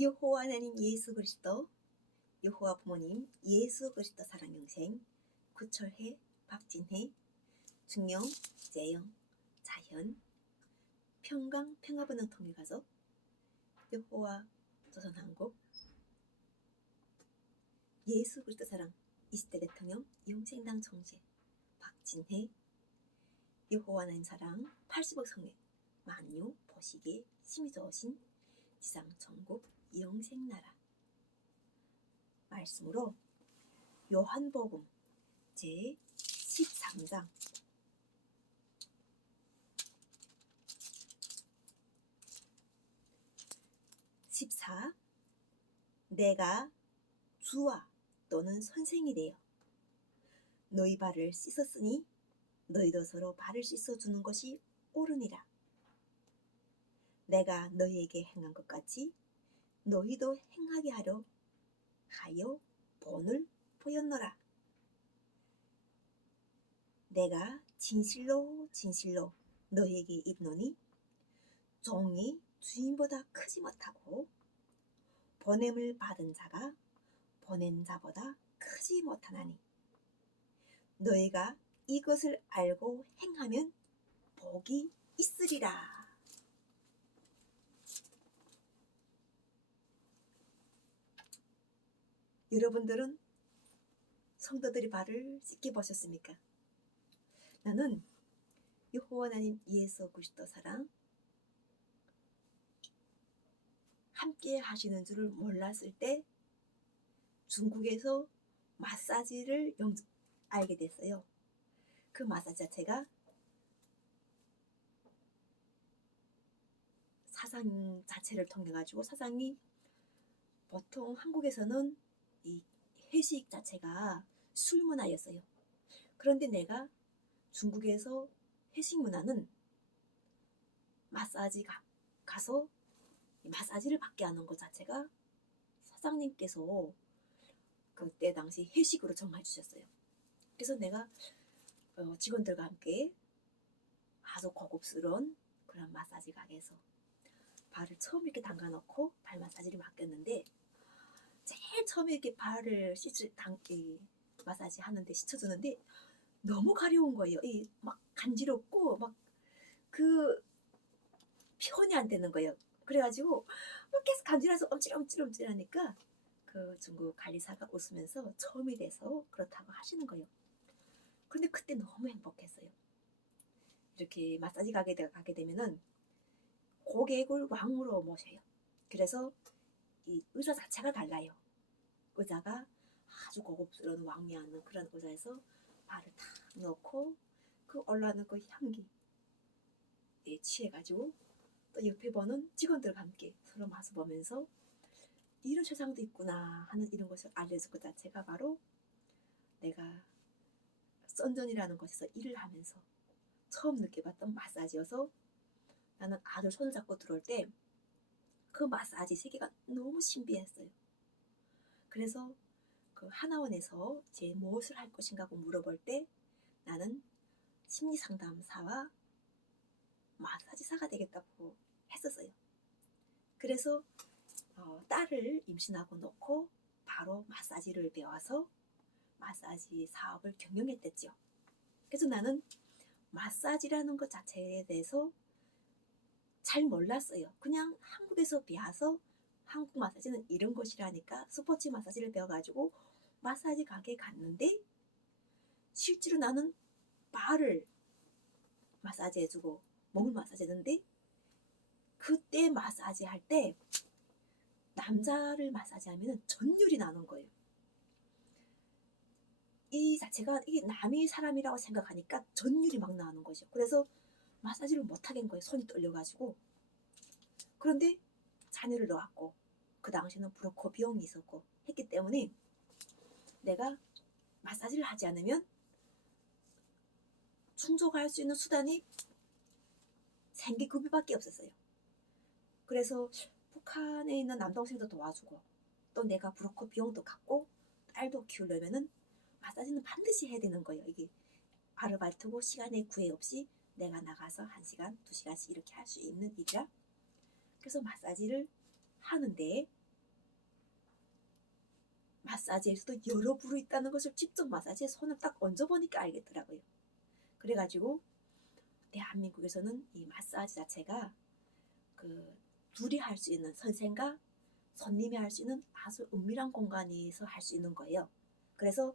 여호와 하나님 예수 그리스도, 여호와 부모님 예수 그리스도 사랑영생, 구철해, 박진혜, 중영, 재영, 자현, 평강 평화번영 통일가족, 여호와 조선한국, 예수 그리스도 사랑 20대 대통령 영생당 총재 박진혜, 여호와 하나님 사랑 80억 성회 만유 보시기에 심히 좋으신 지상천국 영생나라. 말씀으로 요한복음 제 13장 14. 내가 주와 또는 선생이 되어 너희 발을 씻었으니 너희도 서로 발을 씻어주는 것이 옳으니라. 내가 너희에게 행한 것 같이 너희도 행하게 하여 본을 보였노라. 내가 진실로 진실로 너희에게 이르노니 종이 주인보다 크지 못하고 보냄을 받은 자가 보낸 자보다 크지 못하나니 너희가 이것을 알고 행하면 복이 있으리라. 여러분들은 성도들의 발을 씻겨 보셨습니까? 나는 여호와 하나님 예수 그리스도 사랑 함께 하시는 줄을 몰랐을 때 중국에서 마사지를 알게 됐어요. 그 마사지 자체가 사상 자체를 통해 가지고 사상이 보통 한국에서는 이 회식 자체가 술 문화였어요. 그런데 내가 중국에서 회식 문화는 마사지 가서 마사지를 받게 하는 것 자체가 사장님께서 그때 당시 회식으로 정해 주셨어요. 그래서 내가 직원들과 함께 아주 고급스러운 그런 마사지 가게에서 발을 처음 이렇게 담가 놓고 발 마사지를 맡겼는데 제일 처음에 이렇게 발을 마사지 하는데 씻어주는데 너무 가려운 거예요. 막 간지럽고 막 그 표현이 안 되는 거예요. 그래가지고 막 계속 간지러서 엄찔엄찔 하니까 그 중국 관리사가 웃으면서 처음이 돼서 그렇다고 하시는 거예요. 근데 그때 너무 행복했어요. 이렇게 마사지 가게 되면은 고객을 왕으로 모셔요. 그래서 이 의자 자체가 달라요. 의자가 아주 고급스러운 왕미하는 그런 의자에서 발을 탁 넣고 그 올라오는 그 향기에 취해가지고 또 옆에 보는 직원들과 함께 서로 마주 보면서 이런 세상도 있구나 하는 이런 것을 알려줄 것 자체가 바로 내가 썬전이라는 곳에서 일을 하면서 처음 느껴봤던 마사지여서 나는 아들 손을 잡고 들어올 때 그 마사지 세계가 너무 신비했어요. 그래서 그 하나원에서 제 무엇을 할 것인가 고 물어볼 때 나는 심리상담사와 마사지사가 되겠다고 했었어요. 그래서 딸을 임신하고 놓고 바로 마사지를 배워서 마사지 사업을 경영했댔죠. 그래서 나는 마사지라는 것 자체에 대해서 잘 몰랐어요. 그냥 한국에서 배워서 한국 마사지는 이런 것이라니까 스포츠 마사지를 배워가지고 마사지 가게에 갔는데 실제로 나는 발을 마사지 해주고 몸을 마사지 했는데 그때 마사지 할 때 남자를 마사지 하면 전율이 나는 거예요. 이 자체가 이게 남의 사람이라고 생각하니까 전율이 막 나는 거죠. 그래서 마사지를 못 하겠는 거예요. 손이 떨려가지고. 그런데 자녀를 낳았고 그 당시에는 브로커 비용이 있었고 했기 때문에 내가 마사지를 하지 않으면 충족할 수 있는 수단이 생계급여밖에 없었어요. 그래서 북한에 있는 남동생도 도와주고 또 내가 브로커 비용도 갖고 딸도 키우려면은 마사지는 반드시 해야 되는 거예요. 이게 아르바이트고 시간에 구애 없이 내가 나가서 1시간, 2시간씩 이렇게 할 수 있는 일이라. 그래서 마사지를 하는데 마사지에서도 여러 부류 있다는 것을 직접 마사지에 손을 딱 얹어보니까 알겠더라고요. 그래가지고 대한민국에서는 이 마사지 자체가 그 둘이 할 수 있는, 선생과 손님이 할 수 있는 아주 은밀한 공간에서 할 수 있는 거예요. 그래서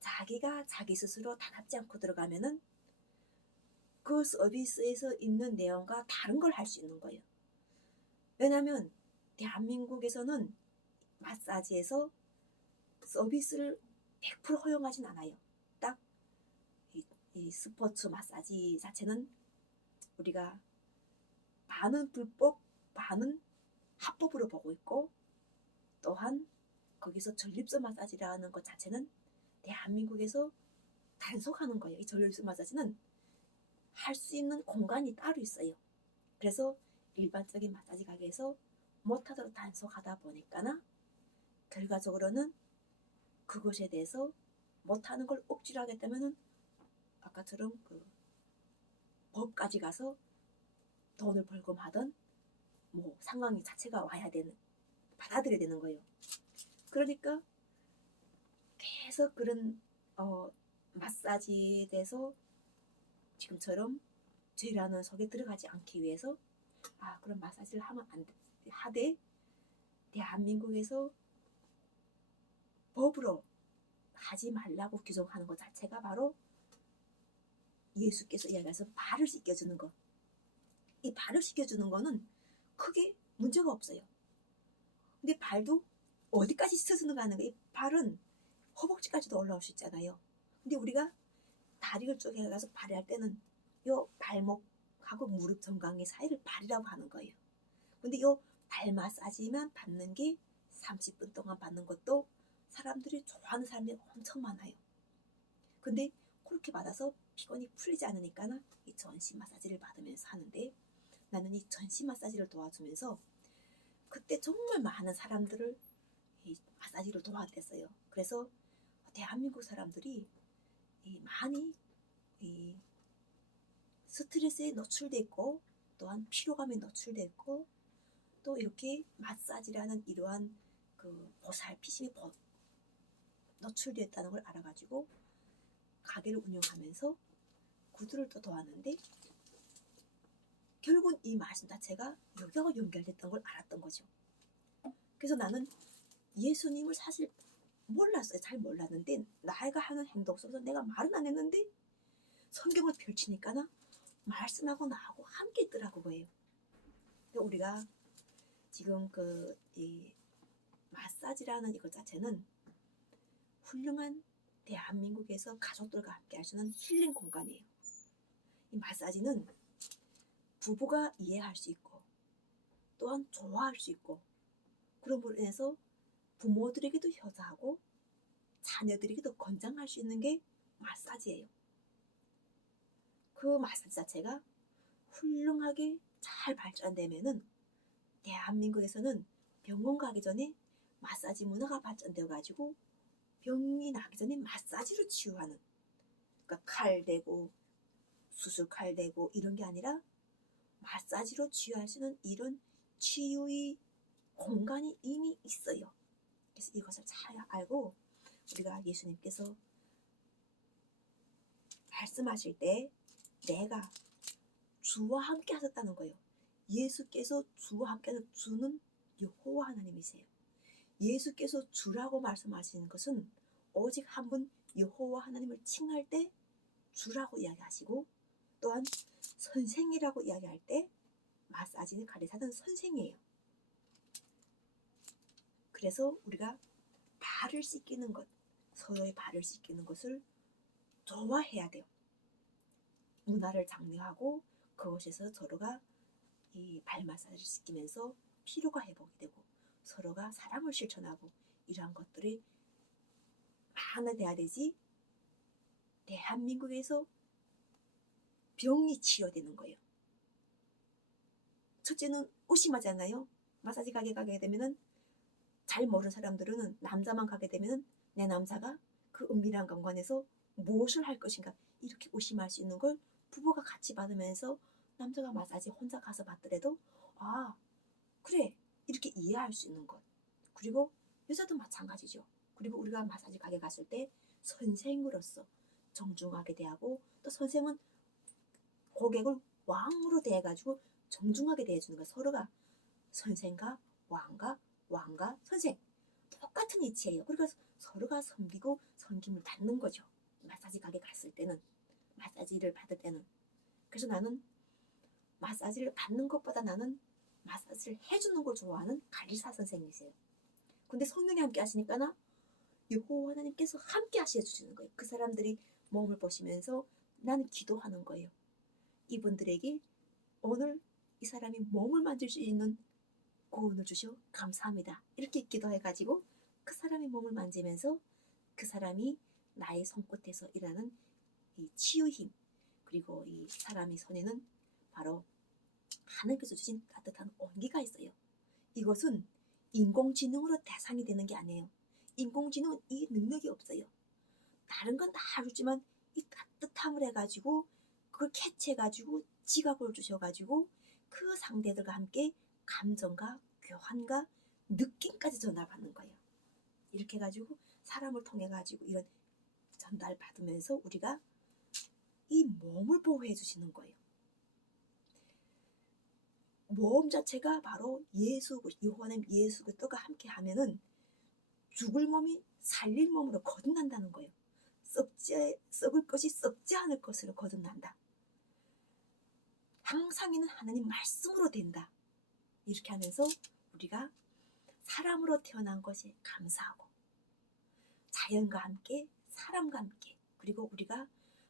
자기가 자기 스스로 단합지 않고 들어가면은 그 서비스에서 있는 내용과 다른 걸 할 수 있는 거예요. 왜냐하면 대한민국에서는 마사지에서 서비스를 100% 허용하진 않아요. 딱 이 스포츠 마사지 자체는 우리가 반은 불법, 반은 합법으로 보고 있고, 또한 거기서 전립선 마사지라는 것 자체는 대한민국에서 단속하는 거예요. 이 전립선 마사지는 할 수 있는 공간이 따로 있어요. 그래서 일반적인 마사지 가게에서 못하도록 단속하다 보니까나 결과적으로는 그것에 대해서 못하는 걸 억지로 하겠다면은 아까처럼 그 법까지 가서 돈을 벌금하던 뭐 상황이 자체가 와야 되는, 받아들여야 되는 거예요. 그러니까 계속 그런 마사지에 대해서 지금처럼 죄라는 속에 들어가지 않기 위해서 그런 마사지를 하면 안 돼. 하되 대한민국에서 법으로 하지 말라고 규정하는 것 자체가 바로 예수께서 이야기해서 발을 씻겨주는 것. 이 발을 씻겨주는 거는 크게 문제가 없어요. 근데 발도 어디까지 씻어주는가 하는 거예요. 이 발은 허벅지까지도 올라올 수 있잖아요. 근데 우리가 다리를 쪼개 가서 발을 할 때는 요 발목하고 무릎 정강이 사이를 발이라고 하는 거예요. 근데 요 발 마사지만 받는 게 30분 동안 받는 것도 사람들이 좋아하는 사람들이 엄청 많아요. 근데 그렇게 받아서 피곤이 풀리지 않으니까 이 전신 마사지를 받으면서 하는데, 나는 이 전신 마사지를 도와주면서 그때 정말 많은 사람들을 이 마사지를 도와댔어요. 그래서 대한민국 사람들이 많이 스트레스에 노출돼 있고, 또한 피로감에 노출돼 있고, 또 이렇게 마사지라는 이러한 그 보살피심에 노출되어 있다는 걸 알아가지고 가게를 운영하면서 그들을 또 도왔는데, 결국은 이 말씀 자체가 여기하고 연결됐던 걸 알았던 거죠. 그래서 나는 예수님을 사실 몰랐어요. 잘 몰랐는데 나이가 하는 행동 속에서 내가 말은 안 했는데 성경을 펼치니까 말씀하고 나하고 함께 있더라고 보여요. 우리가 지금 이 마사지라는 이것 자체는 훌륭한 대한민국에서 가족들과 함께 할 수 있는 힐링 공간이에요. 이 마사지는 부부가 이해할 수 있고, 또한 좋아할 수 있고, 그런 부분에 인해서 부모들에게도 효자하고 자녀들에게도 건장할 수 있는 게 마사지예요. 그 마사지 자체가 훌륭하게 잘 발전되면은 대한민국에서는 병원 가기 전에 마사지 문화가 발전되어 가지고 병이 나기 전에 마사지로 치유하는, 그러니까 칼 대고 수술 칼 대고 이런 게 아니라 마사지로 치유할 수 있는 이런 치유의 공간이 이미 있어요. 그래서 이것을 잘 알고 우리가 예수님께서 말씀하실 때 내가 주와 함께 하셨다는 거예요. 예수께서 주와 함께 하는, 주는 여호와 하나님이세요. 예수께서 주라고 말씀하시는 것은 오직 한 분 여호와 하나님을 칭할 때 주라고 이야기하시고, 또한 선생이라고 이야기할 때 마사지는 가리사는 선생이에요. 그래서 우리가 발을 씻기는 것, 서로의 발을 씻기는 것을 좋아해야 돼요. 문화를 장려하고 그것에서 서로가 이 발 마사지를 시키면서 피로가 회복이 되고 서로가 사랑을 실천하고 이러한 것들이 많이 돼야 되지, 대한민국에서 병이 치유되는 거예요. 첫째는 의심하잖아요. 마사지 가게 가게 되면은 잘 모르는 사람들은 남자만 가게 되면은 내 남자가 그 은밀한 공간에서 무엇을 할 것인가 이렇게 의심할 수 있는 걸 부부가 같이 받으면서 남자가 마사지 혼자 가서 받더라도 그래 이렇게 이해할 수 있는 것. 그리고 여자도 마찬가지죠. 그리고 우리가 마사지 가게 갔을 때 선생으로서 정중하게 대하고, 또 선생은 고객을 왕으로 대해가지고 정중하게 대해주는 거야. 서로가 선생과 왕과 선생 똑같은 이치예요. 그러니까 서로가 섬기고 섬김을 받는 거죠. 마사지 가게 갔을 때는, 마사지를 받을 때는. 그래서 나는 마사지를 받는 것보다 나는 마사지를 해주는 걸 좋아하는 가리사 선생님이세요. 근데 성령이 함께 하시니까 여호와 하나님께서 함께 하셔주시는 거예요. 그 사람들이 몸을 보시면서 나는 기도하는 거예요. 이분들에게 오늘 이 사람이 몸을 만질 수 있는 구원을 주셔 감사합니다. 이렇게 기도해가지고 그 사람이 몸을 만지면서 그 사람이 나의 손끝에서 일하는 이 치유 힘, 그리고 이 사람의 손에는 바로 하나님께서 주신 따뜻한 온기가 있어요. 이것은 인공지능으로 대상이 되는 게 아니에요. 인공지능은 이 능력이 없어요. 다른 건 다 해주지만 이 따뜻함을 해가지고 그걸 캐치해가지고 지각을 주셔가지고 그 상대들과 함께 감정과 교환과 느낌까지 전달받는 거예요. 이렇게 해가지고 사람을 통해가지고 이런 전달 받으면서 우리가 이 몸을 보호해 주시는 거예요. 몸 자체가 바로 여호와님 예수 그리스도가 함께 하면은 죽을 몸이 살릴 몸으로 거듭난다는 거예요. 썩을 것이 썩지 않을 것으로 거듭난다. 항상 있는 하나님 말씀으로 된다. 이렇게 하면서 우리가 사람으로 태어난 것이 감사하고, 자연과 함께 사람과 함께, 그리고 우리가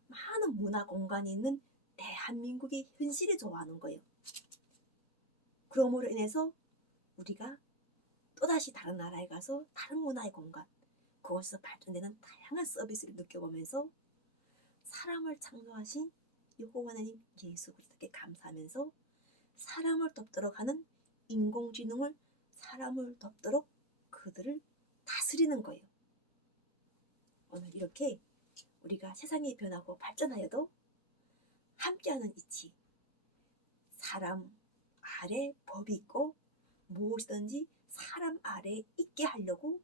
많은 문화 공간이 있는 대한민국의 현실을 좋아하는 거예요. 그러므로 인해서 우리가 또다시 다른 나라에 가서 다른 문화의 공간, 그곳에서 발전되는 다양한 서비스를 느껴보면서 사람을 창조하신 여호와 하나님 예수 그리스도께 감사하면서 사람을 돕도록 하는 인공지능을 사람을 돕도록 그들을 다스리는 거예요. 오늘 이렇게 우리가 세상이 변하고 발전하여도 함께하는 이치, 사람 아래 법이 있고 무엇이든지 사람 아래 있게 하려고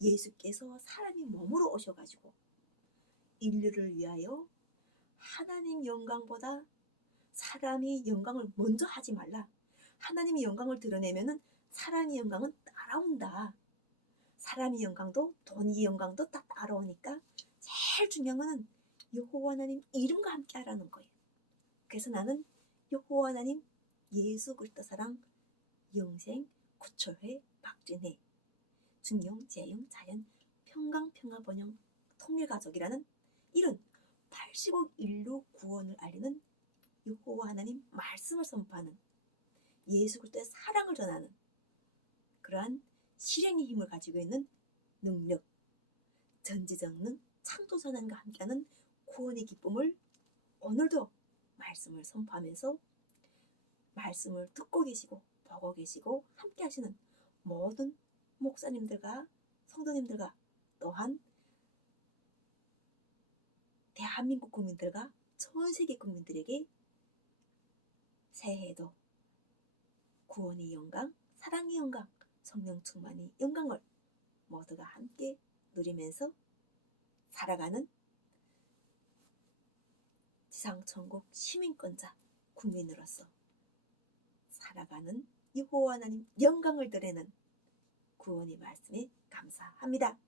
예수께서 사람이 몸으로 오셔가지고 인류를 위하여 하나님 영광보다 사람이 영광을 먼저 하지 말라. 하나님의 영광을 드러내면은 사람의 영광은 따라온다. 사람의 영광도 돈의 영광도 딱 따라오니까 제일 중요한 거는 여호와 하나님 이름과 함께 하라는 거예요. 그래서 나는 여호와 하나님 예수 그리스도 사랑 영생 구초회 박진혜 준영 재영 자연 평강 평화번영 통일가족이라는 이런 80억 인류 구원을 알리는 여호와 하나님 말씀을 선포하는 예수 그리스도의 사랑을 전하는 그러한 실행의 힘을 가지고 있는 능력, 전지전능 창조선언과 함께하는 구원의 기쁨을 오늘도 말씀을 선포하면서 말씀을 듣고 계시고 보고 계시고 함께 하시는 모든 목사님들과 성도님들과 또한 대한민국 국민들과 전 세계 국민들에게 새해에도 구원의 영광, 사랑의 영광, 성령 충만의 영광을 모두가 함께 누리면서 살아가는 지상천국 시민권자 국민으로서 살아가는 여호와 하나님 영광을 드리는 구원의 말씀에 감사합니다.